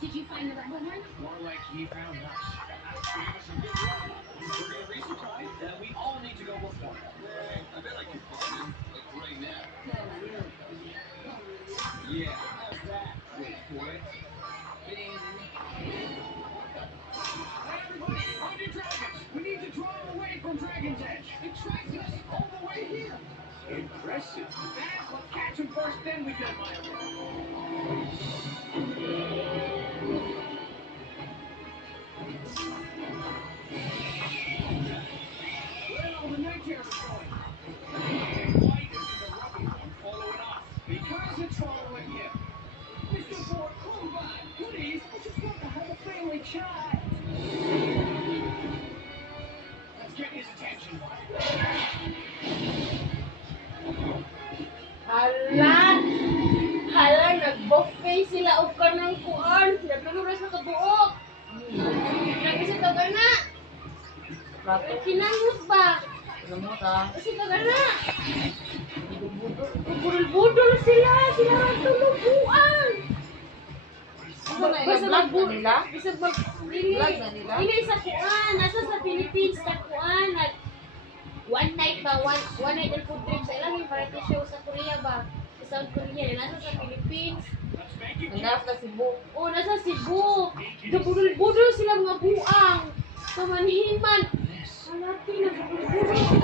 Did you find the rebel one? More like he found us. Gave us a good run. We're gonna resupply. We all need to go before him. I bet I can find him, like right now. Yeah, how's that? Wait for it. Bing. Hey everybody, on your dragons! We need to draw away from Dragon's Edge. It tracks us all the way here. Impressive. Let's catch him first, then we can admire him. Well, the night terror is going. White is in the rubble one, following us. Because it's following him. Mr. Ford, come back, please. I just want to have a family chat. Let's get his attention. Hala, nag-buffet sila o ka ng kuan. Naglunuras na kabuok. Nag-isa ka na. Kinangot ba? Lamot ah. Kasi ka na. Budol-budol sila. Sila ang tulubuan. Vlog na nila? Bisag Vlog na nila? Dili sa kuan. Nasa sa Philippines sa kuan. One night ba? One night and food trip sa ilang yung variety show sa Korea ba? Sa South Korea. Nasa sa Philippines. Nandap sa Cebu. O, nasa Cebu. Gabudol-budol sila mga buang. Kamanhiman. Halati na gabudol-budol.